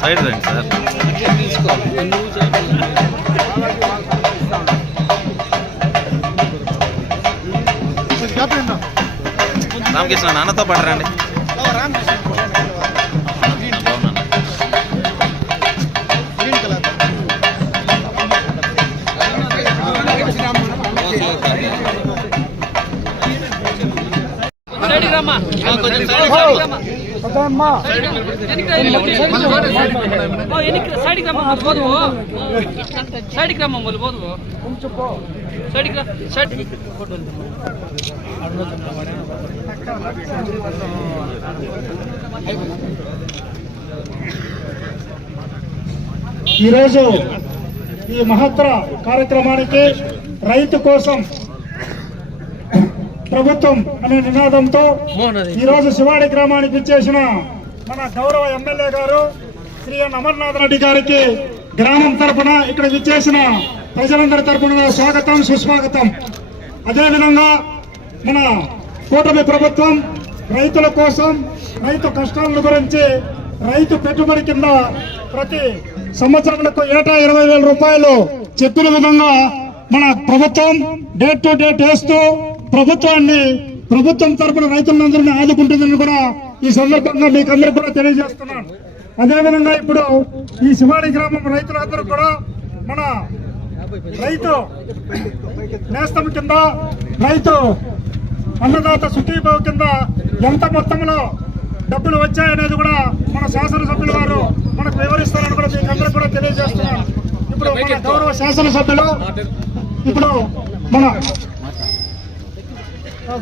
Side రండి sir. Ramakrishna నాన్నతో పాటు ಅಮ್ಮ ಸೈಡಿಗೆ ರಮ್ಮ ಓದುವ ಸೈಡಿಗೆ ರಮ್ಮ ಮೊದಲು ಓದುವ ಸೈಡಿಗೆ ಸೈಡ್ ಫೋಟೋ ఈరోజు ఈ మహత్తర కార్యక్రమానికి రైతు కోసం ప్రభుత్వం అనే నినాదంతో ఈరోజు శివాడి గ్రామానికి ఇచ్చేసిన మన గౌరవ ఎమ్మెల్యే గారు శ్రీ ఎన్ అమర్నాథ్ రెడ్డి గారికి గ్రామం తరపున ఇక్కడ విచ్చేసిన ప్రజలందరి తరపున స్వాగతం సుస్వాగతం. అదేవిధంగా మన కూటమి ప్రభుత్వం రైతుల కోసం రైతు కష్టాల గురించి రైతు పెట్టుబడి కింద ప్రతి సంవత్సరంలో ఏటా ఇరవై వేల రూపాయలు చెప్పిన విధంగా మన ప్రభుత్వం డేట్ టు డేట్ వేస్తూ ప్రభుత్వాన్ని ప్రభుత్వం తరపున రైతులందరినీ ఆదుకుంటుందని కూడా ఈ సందర్భంగా మీకు అందరికీ కూడా తెలియజేస్తున్నాను. అదేవిధంగా ఇప్పుడు ఈ శివాడి గ్రామం రైతులందరూ కూడా మన రైతు నేస్తం కింద రైతు అన్నదాత సుఖీభావ కింద ఎంత మొత్తంలో డబ్బులు వచ్చాయనేది కూడా మన శాసనసభ్యులు వారు మనకు వివరిస్తారని కూడా మీకు అందరూ కూడా తెలియజేస్తున్నాను. ఇప్పుడు మన గౌరవ శాసనసభ్యులు ఇప్పుడు మన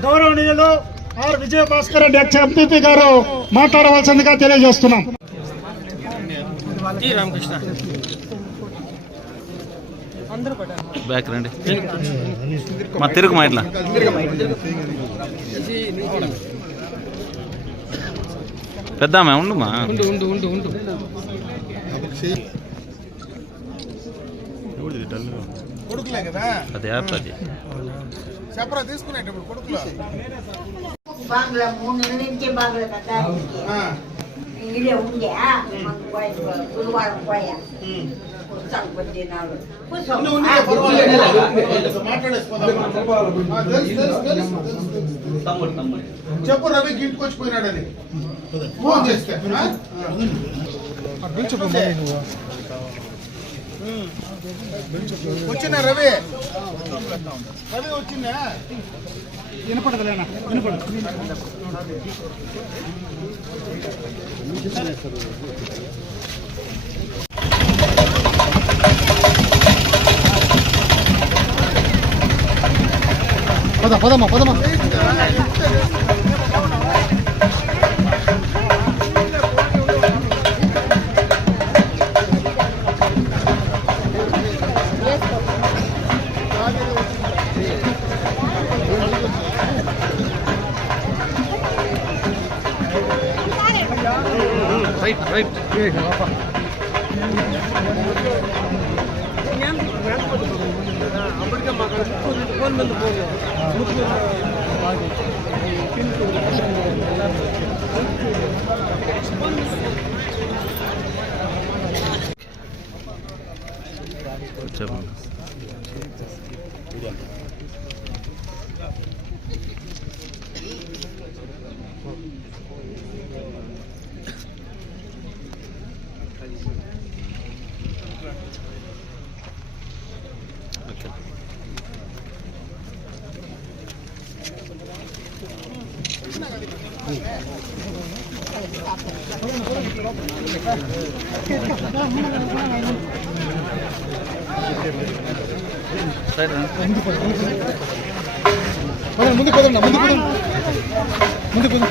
గౌరవనీయులు R Vijaya Bhaskar Reddy ex MPP గారు మాట్లాడవలసిందిగా తెలియజేస్తున్నాం. రామకృష్ణ. బ్యాక్ రండి మా తిరుగు మా ఇట్లా. పెద్దామా ఉండు మా ఉండు ఉండు ఉండు ఉండు కొడుకులే కదా అది యాప్ అది. చెప్పరా తీసుకునేటప్పుడు కొడుకులు బాంగ్లా మూడు నెలల నుంచి బాంగ్లా కట్టాలి. ఇల్లే ఉండే. గురువారం పోయా. చెప్పు రవి ఇంటికి వచ్చిపోయినాడని ఫోన్ చేస్తే? వచ్చిన రవి రవి వచ్చిందా వినపడదులేనా వినపడదు పదమ్మా పదమ్మా भगवान बंद हो गया मुख में अच्छा ముందుకు పోదండి ముందుకు పోదాం ముందుకు పోదాం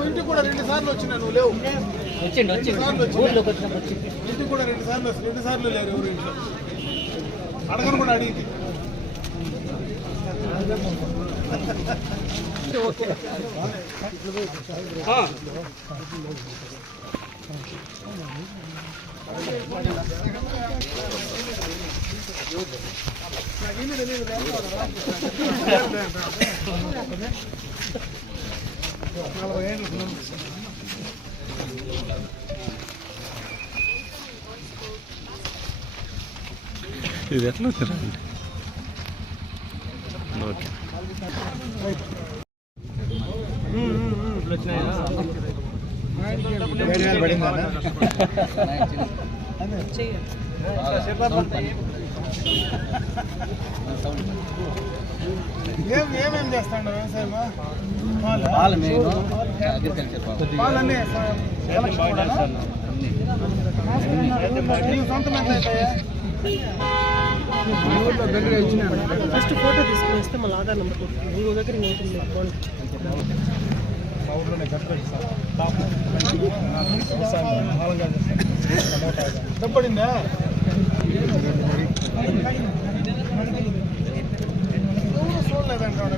ఇంటికి కూడా రెండు సార్లు వచ్చినా నువ్వు లేవు. వచ్చిండు ఇంటికి కూడా రెండు సార్లు వస్తుంది రెండు సార్లు లేరు ఎవరు ఇంట్లో. అడగను కూడా అడిగింది ఇది ఎట్లా వచ్చిందండి ఓకే ఏం చేస్తాడు వ్యవసాయమా పాలు అగ్రికల్చర్ పాలన్నీ ఫస్ట్ ఫోటో తీసుకుని ఇస్తే మళ్ళీ ఆధార్ నెంబర్ మీ దగ్గర ఇంకొకటి అకౌంట్ డబ్బడిందా ఎవరు చూడలేదంటాడు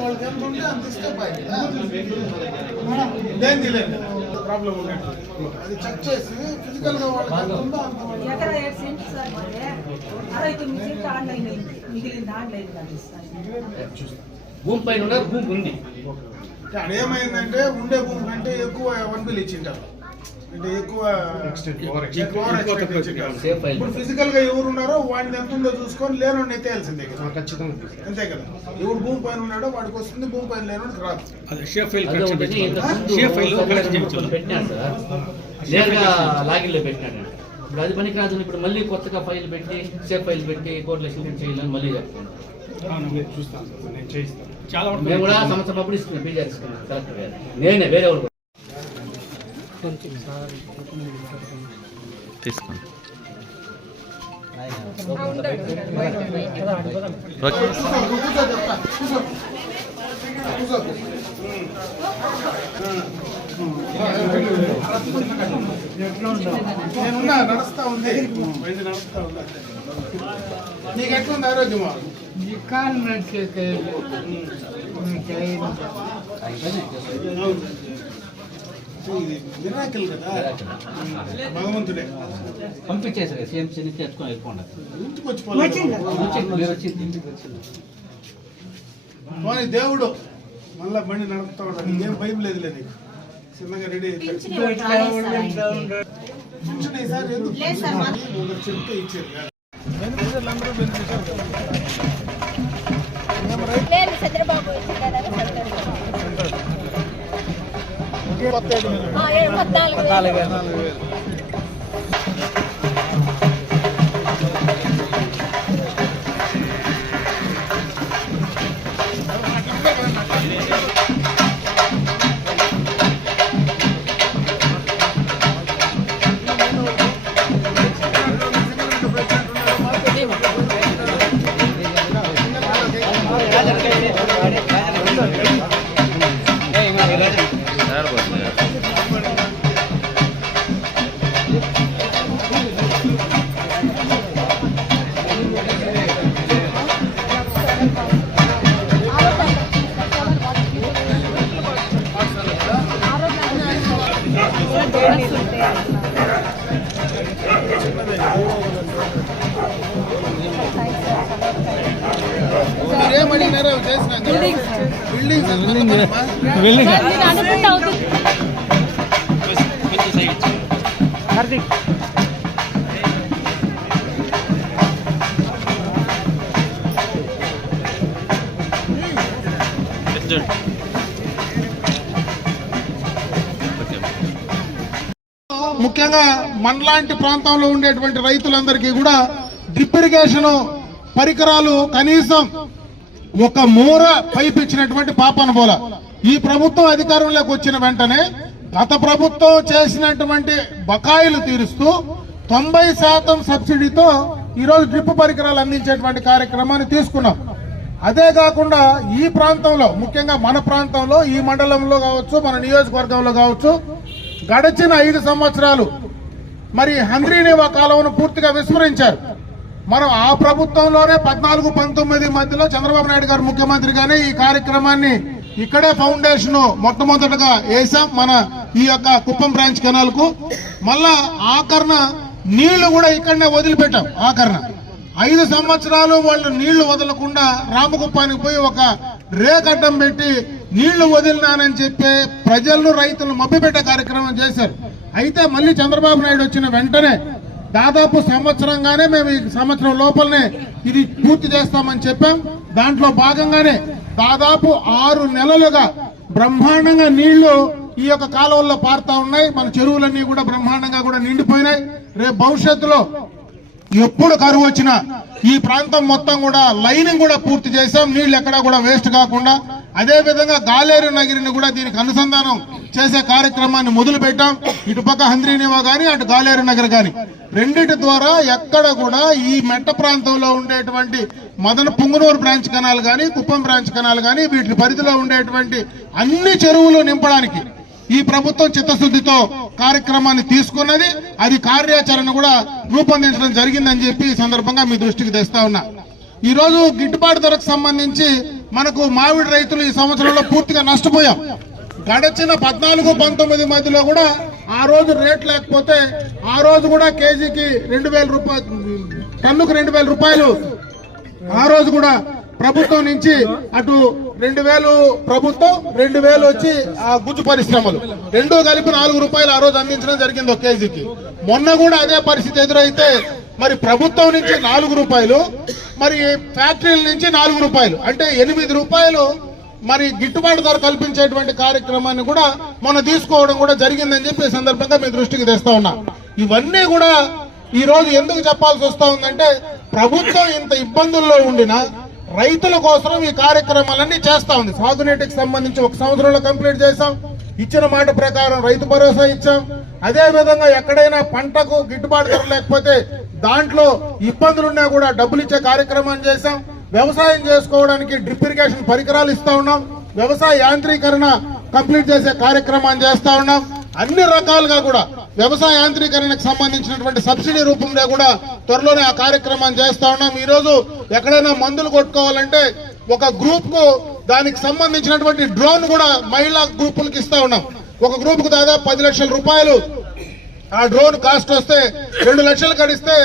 వాళ్ళకి ఎంత ఉంటే అంత ఇస్తే పైకి. దేనికి లేదు ప్రాబ్లం ఉన్నట్టు అది చెక్ చేసి ఫిజికల్గా వాళ్ళకి ఎంత ఉందో అంత వాళ్ళు ఎకరా ఏడు సెంట్లు సార్ మాది. అరవై తొమ్మిది సెంట్లు ఆన్లైన్ అయింది మిగిలింది ఆన్లైన్ కాదు సార్. భూమి పైన ఉన్నారు భూమి ఉంది. ఏమైందంటే ఉండే భూమి కంటే ఎక్కువ వన్ బిల్ ఇచ్చింటారు. అంటే ఎక్కువ ఇప్పుడు ఫిజికల్గా ఎవరు ఉన్నారో వాడిని ఎంత ఉందో చూసుకొని లేనోడిని ఎత్తేయాల్సిందే కదా. అంతే కదా. ఎవడు భూమి పైన ఉన్నాడో వాడికి వస్తుంది భూమి పైన లేనోడికి రాదు. నేరుగా లాగిన్లో పెట్టినాడు ఇప్పుడు అది పనికి రాదు ఇప్పుడు మళ్ళీ కొత్తగా ఫైల్ పెట్టి సేఫ్ ఫైల్ పెట్టి కోర్టులో సిగ్నేచర్ చేయాలని మళ్ళీ చెప్తాను మేము కూడా సంవత్సరం అప్పుడు ఇస్తున్నాం గారు. నేనే వేరే వాళ్ళు తీసుకోండి. నేనున్నా నడుస్తా ఉంది నడుస్తా ఉంది నీకు ఎట్లుంది మిరాకిల్ కదా? భగవంతుడే. పంపించేసారు సిఎంసీ నుంచి తెచ్చుకొని వెళ్ళిపోండి ఇంటికి వచ్చింది. పోనీ దేవుడు మళ్ళా బండి నడుపుతా ఉంటాడు. ఏం భయం లేదు లేదు. చిన్నగా రెడీ పింఛన్ ఈసారి ఎందుకు? ఒకరు చెప్తే ఇచ్చారు బెనిఫిషియర్లు అందరూ బెనిఫిషియర్ పద్నాలుగు వేలు. అవుతుంది ముఖ్యంగా మనలాంటి ప్రాంతంలో ఉండేటువంటి రైతులందరికీ కూడా డ్రిప్ ఇరిగేషన్ పరికరాలు కనీసం ఒక మూర పైపు ఇచ్చినటువంటి పాపన పోల ఈ ప్రభుత్వం అధికారంలోకి వచ్చిన వెంటనే గత ప్రభుత్వం చేసినటువంటి బకాయిలు తీరుస్తూ తొంభై శాతం సబ్సిడీతో ఈరోజు డ్రిప్ పరికరాలు అందించేటువంటి కార్యక్రమాన్ని తీసుకున్నాం. అదే కాకుండా ఈ ప్రాంతంలో ముఖ్యంగా మన ప్రాంతంలో ఈ మండలంలో కావచ్చు మన నియోజకవర్గంలో కావచ్చు గడిచిన ఐదు సంవత్సరాలు మరి హంద్రీనివా కాలువను పూర్తిగా విస్మరించారు. మనం ఆ ప్రభుత్వంలోనే పద్నాలుగు పంతొమ్మిది మధ్యలో చంద్రబాబు నాయుడు గారు ముఖ్యమంత్రిగానే ఈ కార్యక్రమాన్ని ఇక్కడే ఫౌండేషన్ మొట్టమొదటగా వేసాం మన ఈ యొక్క కుప్పం బ్రాంచ్ కెనాల్కు. మళ్ళా ఆకరణ నీళ్ళు కూడా ఇక్కడనే వదిలిపెట్టాం ఆకరణ ఐదు సంవత్సరాలు వాళ్ళు నీళ్ళు వదలకుండా రామకుప్పానికి పోయి ఒక రేకడ్డం పెట్టి నీళ్ళు వదిలినానని చెప్పి ప్రజలను రైతులను మభ్యపెట్టే కార్యక్రమం చేశారు. అయితే మళ్ళీ చంద్రబాబు నాయుడు వచ్చిన వెంటనే దాదాపు సంవత్సరంగానే మేము ఈ సంవత్సరం లోపలనే ఇది పూర్తి చేస్తామని చెప్పాం. దాంట్లో భాగంగానే దాదాపు ఆరు నెలలుగా బ్రహ్మాండంగా నీళ్ళు ఈ యొక్క కాలువల్లో పారుతా ఉన్నాయి. మన చెరువులన్నీ కూడా బ్రహ్మాండంగా కూడా నిండిపోయినాయి. రేపు భవిష్యత్తులో ఎప్పుడు కరువు వచ్చినా ఈ ప్రాంతం మొత్తం కూడా లైనింగ్ కూడా పూర్తి చేసాం నీళ్ళు ఎక్కడా కూడా వేస్ట్ కాకుండా అదే విధంగా గాలేరు నగిరిని కూడా దీనికి అనుసంధానం చేసే కార్యక్రమాన్ని మొదలు పెట్టాం ఇటుపక్క హంద్రీనివా కానీ అటు గాలేరు నగర్ కానీ రెండిటి ద్వారా ఎక్కడ కూడా ఈ మెట్ట ప్రాంతంలో ఉండేటువంటి మదన పుంగునూరు బ్రాంచ్ కెనాల్ కానీ కుప్పం బ్రాంచ్ కెనాల్ కానీ వీటి పరిధిలో ఉండేటువంటి అన్ని చెరువులు నింపడానికి ఈ ప్రభుత్వం చిత్తశుద్ధితో కార్యక్రమాన్ని తీసుకున్నది. అది కార్యాచరణ కూడా రూపొందించడం జరిగిందని చెప్పి ఈ సందర్భంగా మీ దృష్టికి తెస్తా ఉన్నా. ఈరోజు గిట్టుబాటు ధరకు సంబంధించి మనకు మామిడి రైతులు ఈ సంవత్సరంలో పూర్తిగా నష్టపోయాం. గడచిన పద్నాలుగు పంతొమ్మిది మధ్యలో కూడా ఆ రోజు రేట్ లేకపోతే ఆ రోజు కూడా కేజీకి రెండు వేల రూపాయలు టన్నుకు రెండు వేల రూపాయలు. ఆ రోజు కూడా ప్రభుత్వం నుంచి అటు రెండు వేలు ప్రభుత్వం రెండు వేలు వచ్చి ఆ గుజ్జు పరిశ్రమలు. రెండో కలిపి నాలుగు రూపాయలు ఆ రోజు అందించడం జరిగింది ఒక కేజీకి. మొన్న కూడా అదే పరిస్థితి ఎదురైతే మరి ప్రభుత్వం నుంచి నాలుగు రూపాయలు మరి ఫ్యాక్టరీల నుంచి నాలుగు రూపాయలు. అంటే ఎనిమిది రూపాయలు మరి గిట్టుబాటు ధర కల్పించేటువంటి కార్యక్రమాన్ని కూడా మనం తీసుకోవడం కూడా జరిగిందని చెప్పి సందర్భంగా మీ దృష్టికి తెస్తా ఉన్నా. ఇవన్నీ కూడా ఈ రోజు ఎందుకు చెప్పాల్సి వస్తా ఉందంటే ప్రభుత్వం ఇంత ఇబ్బందుల్లో ఉండినా రైతుల కోసం ఈ కార్యక్రమాలన్నీ చేస్తా ఉంది. సాగునీటికి సంబంధించి ఒక సంవత్సరంలో కంప్లీట్ చేశాం. ఇచ్చిన మాట ప్రకారం రైతు భరోసా ఇచ్చాం. అదే విధంగా ఎక్కడైనా పంటకు గిట్టుబాటు ధర లేకపోతే దాంట్లో ఇబ్బందులున్నా కూడా డబ్బులు ఇచ్చే కార్యక్రమాన్ని చేశాం. వ్యవసాయం చేసుకోవడానికి డ్రిప్ ఇరిగేషన్ పరికరాలు ఇస్తా ఉన్నాం. వ్యవసాయ యాంత్రీకరణ కంప్లీట్ చేసే కార్యక్రమాన్ని చేస్తా ఉన్నాం. అన్ని రకాలుగా కూడా వ్యవసాయ యాంత్రీకరణకు సంబంధించినటువంటి సబ్సిడీ రూపంలో కూడా త్వరలోనే ఆ కార్యక్రమాన్ని చేస్తా ఉన్నాం. ఈరోజు ఎక్కడైనా మందులు కొట్టుకోవాలంటే ఒక గ్రూప్కు దానికి సంబంధించినటువంటి డ్రోన్ కూడా మహిళా గ్రూపులకు ఇస్తా ఉన్నాం. ఒక గ్రూప్ దాదాపు పది లక్షల రూపాయలు ఆ డ్రోన్ కాస్ట్ వస్తే రెండు లక్షలు కడిస్తే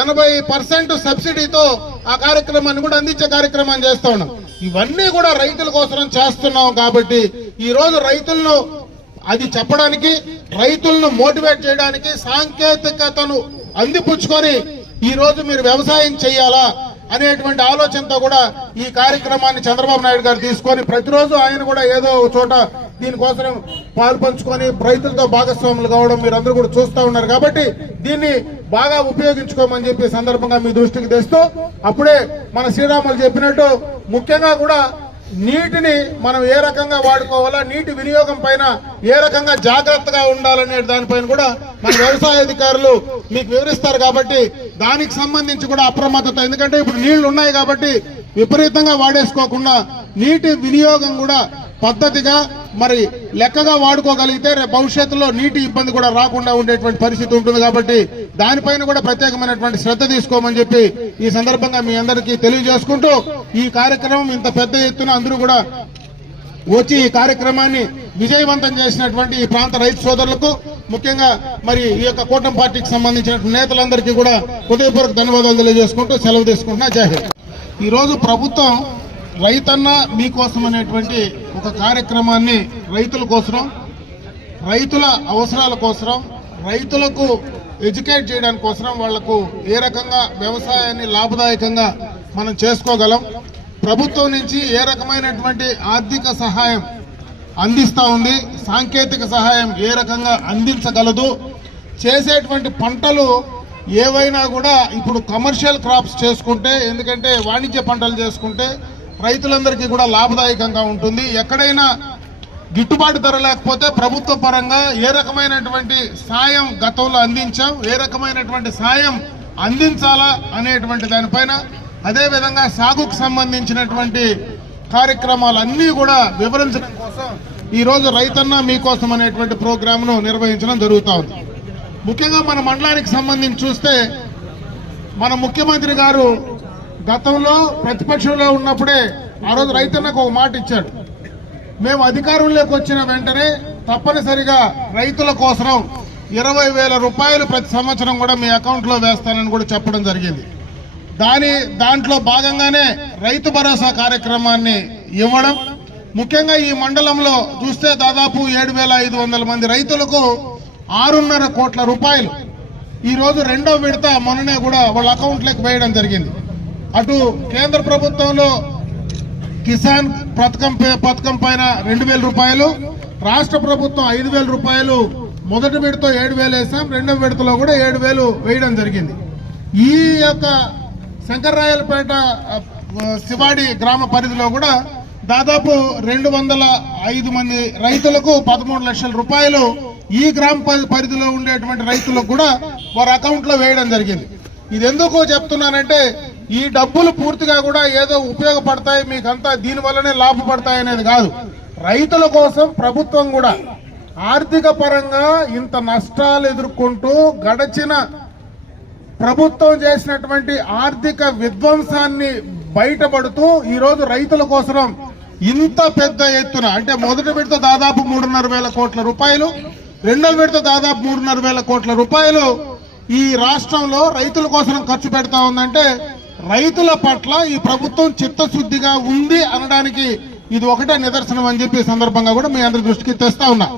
ఎనభై పర్సెంట్ సబ్సిడీతో ఆ కార్యక్రమాన్ని కూడా అందించే కార్యక్రమాన్ని చేస్తా ఉన్నాం. ఇవన్నీ కూడా రైతుల కోసం చేస్తున్నాం కాబట్టి ఈ రోజు రైతులను అది చెప్పడానికి రైతులను మోటివేట్ చేయడానికి సాంకేతికతను అందిపుచ్చుకొని ఈ రోజు మీరు వ్యవసాయం చేయాలా అనేటువంటి ఆలోచనతో కూడా ఈ కార్యక్రమాన్ని చంద్రబాబు నాయుడు గారు తీసుకొని ప్రతిరోజు ఆయన కూడా ఏదో ఒక చోట దీనికోసం పాలు పంచుకొని రైతులతో భాగస్వాములు కావడం మీరు అందరూ కూడా చూస్తూ ఉన్నారు కాబట్టి దీన్ని బాగా ఉపయోగించుకోమని చెప్పి సందర్భంగా మీ దృష్టికి తెస్తూ అప్పుడే మన శ్రీరాములు చెప్పినట్టు ముఖ్యంగా కూడా నీటిని మనం ఏ రకంగా వాడుకోవాలా నీటి వినియోగం పైన ఏ రకంగా జాగ్రత్తగా ఉండాలనే దానిపైన కూడా మన వ్యవసాయ అధికారులు మీకు వివరిస్తారు కాబట్టి దానికి సంబంధించి కూడా అప్రమత్తత ఎందుకంటే ఇప్పుడు నీళ్ళు ఉన్నాయి కాబట్టి విపరీతంగా వాడేసుకోకుండా నీటి వినియోగం కూడా పద్ధతిగా మరి లెక్కగా వాడుకోగలిగితే రేపు భవిష్యత్తులో నీటి ఇబ్బంది కూడా రాకుండా ఉండేటువంటి పరిస్థితి ఉంటుంది కాబట్టి దానిపైన కూడా ప్రత్యేకమైనటువంటి శ్రద్ధ తీసుకోమని చెప్పి ఈ సందర్భంగా మీ అందరికీ తెలియజేసుకుంటూ ఈ కార్యక్రమం ఇంత పెద్ద ఎత్తున అందరూ కూడా వచ్చి ఈ కార్యక్రమాన్ని విజయవంతం చేసినటువంటి ఈ ప్రాంత రైతు సోదరులకు ముఖ్యంగా మరి ఈ యొక్క కూటమి పార్టీకి సంబంధించిన నేతలందరికీ కూడా హృదయపూర్వక ధన్యవాదాలు తెలియజేసుకుంటూ సెలవు తీసుకుంటున్నా. జై హింద్. ఈ రోజు ప్రభుత్వం రైతన్న మీకోసం అనేటువంటి ఒక కార్యక్రమాన్ని రైతుల కోసం రైతుల అవసరాల కోసం రైతులకు ఎడ్యుకేట్ చేయడానికి కోసం వాళ్ళకు ఏ రకంగా వ్యవసాయాన్ని లాభదాయకంగా మనం చేసుకోగలం ప్రభుత్వం నుంచి ఏ రకమైనటువంటి ఆర్థిక సహాయం అందిస్తా ఉంది సాంకేతిక సహాయం ఏ రకంగా అందించగలదు చేసేటువంటి పంటలు ఏవైనా కూడా ఇప్పుడు కమర్షియల్ క్రాప్స్ చేసుకుంటే ఎందుకంటే వాణిజ్య పంటలు చేసుకుంటే రైతులందరికీ కూడా లాభదాయకంగా ఉంటుంది. ఎక్కడైనా గిట్టుబాటు ధర లేకపోతే ప్రభుత్వ పరంగా ఏ రకమైనటువంటి సాయం గతంలో అందించాం ఏ రకమైనటువంటి సాయం అందించాలా అనేటువంటి దానిపైన అదేవిధంగా సాగుకు సంబంధించినటువంటి కార్యక్రమాలన్నీ కూడా వివరించడం కోసం ఈరోజు రైతన్న మీకోసం అనేటువంటి ప్రోగ్రామ్ను నిర్వహించడం జరుగుతూ ఉంది. ముఖ్యంగా మన మండలానికి సంబంధించి చూస్తే మన ముఖ్యమంత్రి గారు గతంలో ప్రతిపక్షంలో ఉన్నప్పుడే ఆ రోజు రైతన్నకు ఒక మాట ఇచ్చాడు. మేము అధికారంలోకి వచ్చిన వెంటనే తప్పనిసరిగా రైతుల కోసం ఇరవై వేల రూపాయలు ప్రతి సంవత్సరం కూడా మీ అకౌంట్లో వేస్తానని కూడా చెప్పడం జరిగింది. దాని దాంట్లో భాగంగానే రైతు భరోసా కార్యక్రమాన్ని ఇవ్వడం ముఖ్యంగా ఈ మండలంలో చూస్తే దాదాపు ఏడు వేల ఐదు వందల మంది రైతులకు ఆరున్నర కోట్ల రూపాయలు. ఈరోజు రెండో విడత మొన్ననే కూడా వాళ్ళ అకౌంట్లోకి వేయడం జరిగింది. అటు కేంద్ర ప్రభుత్వంలో కిసాన్ పథకం పే- పథకం పైన రెండు వేల రూపాయలు రాష్ట్ర ప్రభుత్వం ఐదు వేల రూపాయలు మొదటి విడతతో ఏడు వేలు వేసాం రెండవ విడతలో కూడా ఏడు వేలు వేయడం జరిగింది. ఈ యొక్క శంకర్రాయలపేట శివాడి గ్రామ పరిధిలో కూడా దాదాపు రెండు వందల ఐదు మంది రైతులకు పదమూడు లక్షల రూపాయలు ఈ గ్రామ పరి- పరిధిలో ఉండేటువంటి రైతులకు కూడా వారి అకౌంట్లో వేయడం జరిగింది. ఇది ఎందుకు చెప్తున్నానంటే ఈ డబ్బులు పూర్తిగా కూడా ఏదో ఉపయోగపడతాయి మీకంతా దీని వల్లనే లాభపడతాయి అనేది కాదు. రైతుల కోసం ప్రభుత్వం కూడా ఆర్థిక పరంగా ఇంత నష్టాలు ఎదుర్కొంటూ గడచిన ప్రభుత్వం చేసినటువంటి ఆర్థిక విధ్వంసాన్ని బయటపడుతూ ఈరోజు రైతుల కోసం ఇంత పెద్ద ఎత్తున అంటే మొదటి విడత దాదాపు మూడున్నర వేల కోట్ల రూపాయలు రెండవ విడత దాదాపు మూడున్నర వేల కోట్ల రూపాయలు ఈ రాష్ట్రంలో రైతుల కోసం ఖర్చు పెడతా ఉందంటే రైతుల పట్ల ఈ ప్రభుత్వం చిత్తశుద్ధిగా ఉంది అనడానికి ఇది ఒకటే నిదర్శనం అని చెప్పి సందర్భంగా కూడా మీ అందరి దృష్టికి తెస్తా ఉన్నా.